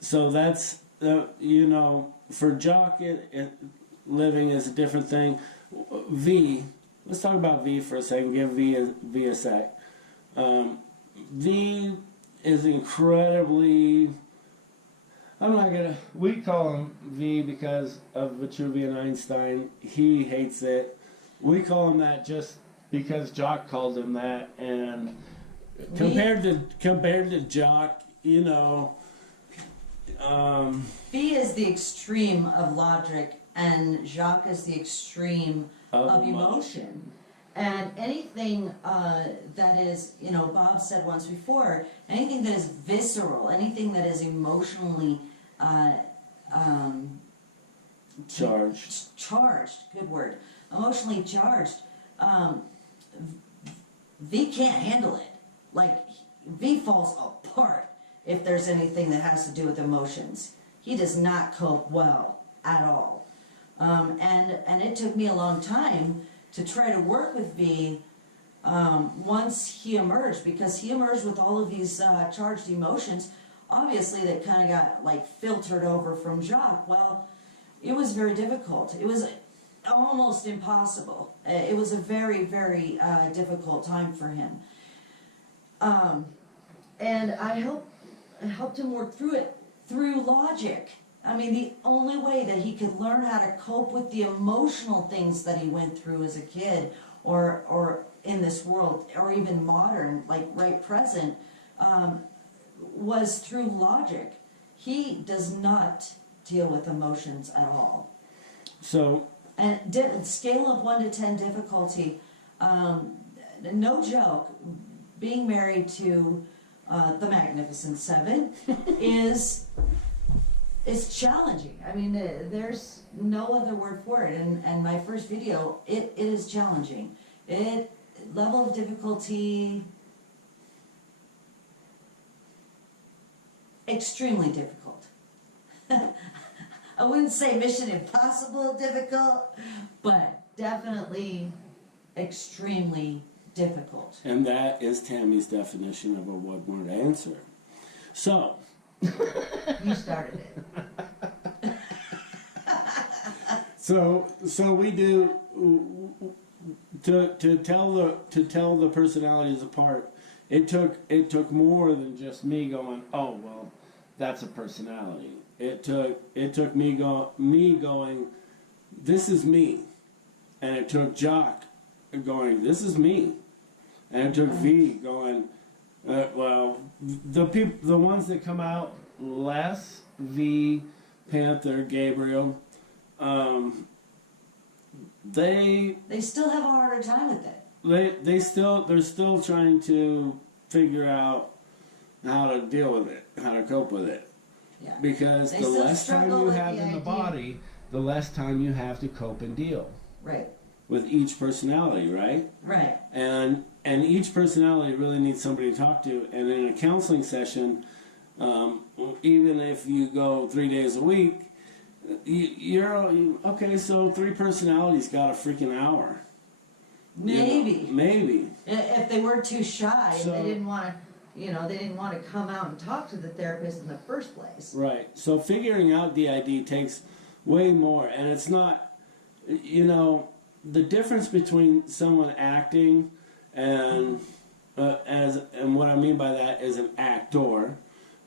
so that's you know, for Jock, living is a different thing. V, let's talk about V for a second. Give V a sec. V is incredibly. I'm not gonna. We call him V because of Vitruvian Einstein. He hates it. We call him that just because Jock called him that, and compared to Jock, you know. V is the extreme of logic, and Jacques is the extreme of emotion. And anything that is, you know, Bob said once before, anything that is visceral, anything that is emotionally charged, good word, emotionally charged, V can't handle it. Like, V falls apart if there's anything that has to do with emotions. He does not cope well at all. And it took me a long time to try to work with V once he emerged, because he emerged with all of these charged emotions, obviously, that kind of got like filtered over from Jacques. Well, it was very difficult. It was almost impossible. It was a very, very difficult time for him. And I helped him work through it through logic. I mean, the only way that he could learn how to cope with the emotional things that he went through as a kid, or in this world, or even modern, like right present, was through logic. He does not deal with emotions at all. So, and scale of 1 to 10 difficulty, no joke, being married to the Magnificent Seven is challenging. I mean, there's no other word for it. And my first video, it is challenging. Level of difficulty, extremely difficult. I wouldn't say mission impossible difficult, but definitely extremely difficult. And that is Tammy's definition of a one-word answer. So. You started it. So we do to tell the personalities apart. It took more than just me going, oh well, that's a personality. It took me going, this is me, and it took Jock going, this is me, and it took V going, well, the ones that come out less, V, Panther, Gabriel, they still have a harder time with it. They're still trying to figure out how to deal with it, how to cope with it. Yeah. Because the less time you have in the body, the less time you have to cope and deal. Right. With each personality, right? Right. And each personality really needs somebody to talk to. And in a counseling session, even if you go 3 days a week, you're okay. So 3 personalities got a freaking hour. Maybe. You know, maybe. If they were too shy, so, they didn't want to. They didn't want to come out and talk to the therapist in the first place. Right. So figuring out D.I.D. takes way more, and it's not. The difference between someone acting and what I mean by that is an actor,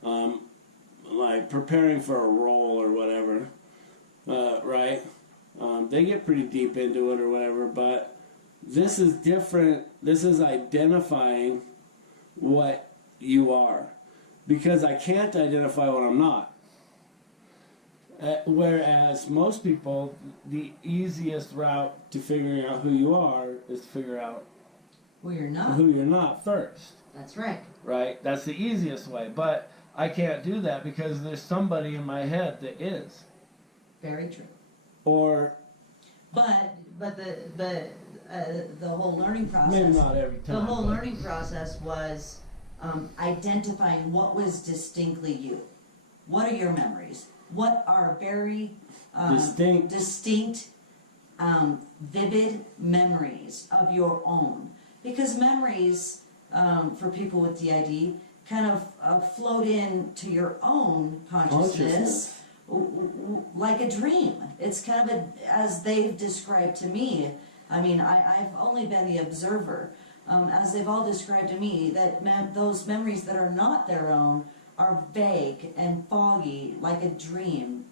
like preparing for a role or whatever, right? They get pretty deep into it or whatever, but this is different. This is identifying what you are, because I can't identify what I'm not. Whereas most people, the easiest route to figuring out who you are is to figure out who you're not. Who you're not first. That's right. Right? That's the easiest way. But I can't do that because there's somebody in my head that is. Very true. Or. But the whole learning process. Maybe not every time. The whole learning process was identifying what was distinctly you. What are your memories? What are very distinct, vivid memories of your own? Because memories, for people with D.I.D., kind of float into your own consciousness. Like a dream. It's kind of as they've described to me. I mean, I've only been the observer. As they've all described to me, that those memories that are not their own are vague and foggy, like a dream.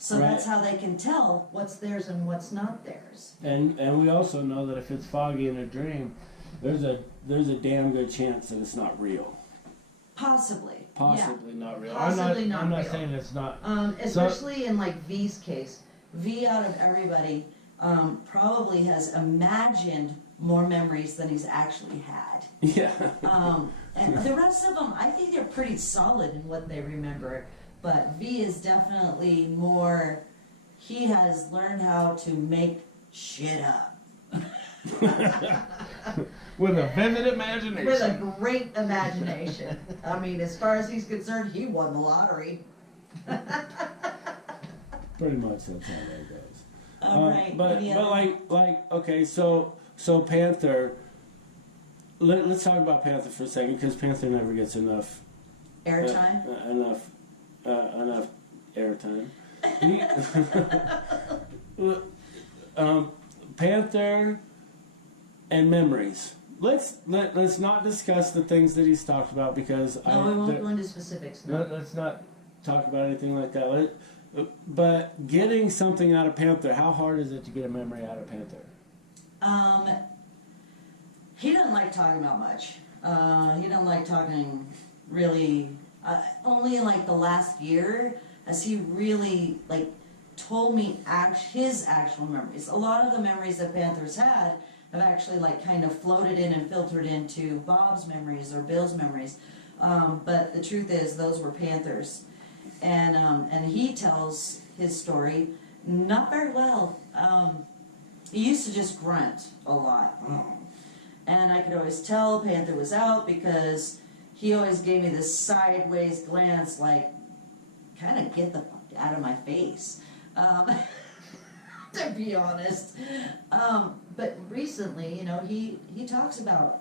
So Right. that's how they can tell what's theirs and what's not theirs. And we also know that if it's foggy in a dream, there's a damn good chance that it's not real. Possibly. Possibly not real. Possibly not I'm not real. saying it's not. Especially in like V's case. V, out of everybody, probably has imagined more memories than he's actually had. Yeah. And the rest of them, I think they're pretty solid in what they remember. But V is definitely more, he has learned how to make shit up. With a vivid imagination. With a great imagination. I mean, as far as he's concerned, he won the lottery. Pretty much that's how that goes. All right. But okay, so Panther. Let's talk about Panther for a second, because Panther never gets enough Airtime. Enough airtime. Panther and memories. Let's not discuss the things that he's talked about, because We won't go into specifics. No. let's not talk about anything like that. But getting something out of Panther, how hard is it to get a memory out of Panther? He doesn't like talking about much. He doesn't like talking really. Only like the last year has he really like told me his actual memories. A lot of the memories that Panther's had have actually like kind of floated in and filtered into Bob's memories or Bill's memories. But the truth is, those were Panther's, and he tells his story not very well. He used to just grunt a lot. And I could always tell Panther was out, because he always gave me this sideways glance, like, kind of get the fuck out of my face, to be honest. But recently, he talks about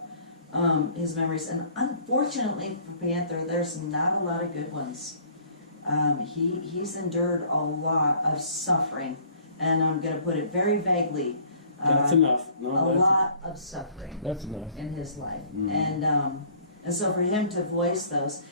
his memories, and unfortunately for Panther, there's not a lot of good ones. He's endured a lot of suffering, and I'm going to put it very vaguely. That's enough. No, a lot of suffering. That's enough in his life, Mm-hmm. and so for him to voice those,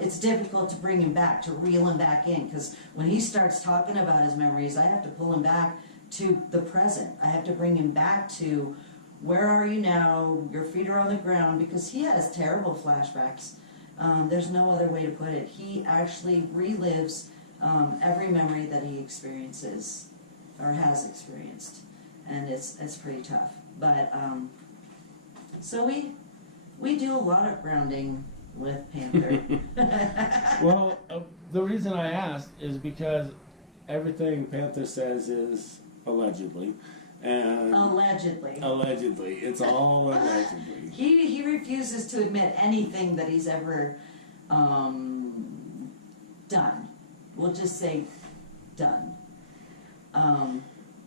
it's difficult to bring him back, to reel him back in, because when he starts talking about his memories, I have to pull him back to the present. I have to bring him back to, where are you now? Your feet are on the ground, because he has terrible flashbacks. There's no other way to put it. He actually relives every memory that he experiences or has experienced. And it's pretty tough. But so we do a lot of grounding with Panther. Well, the reason I asked is because everything Panther says is allegedly, and allegedly, it's all allegedly. He refuses to admit anything that he's ever done. We'll just say done.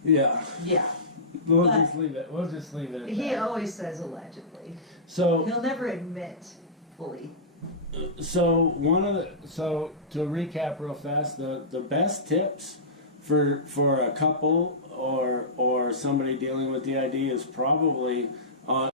Yeah. Yeah. We'll just leave it at that. He always says allegedly. So He'll never admit fully. So to recap real fast, the best tips for a couple or somebody dealing with D.I.D. is probably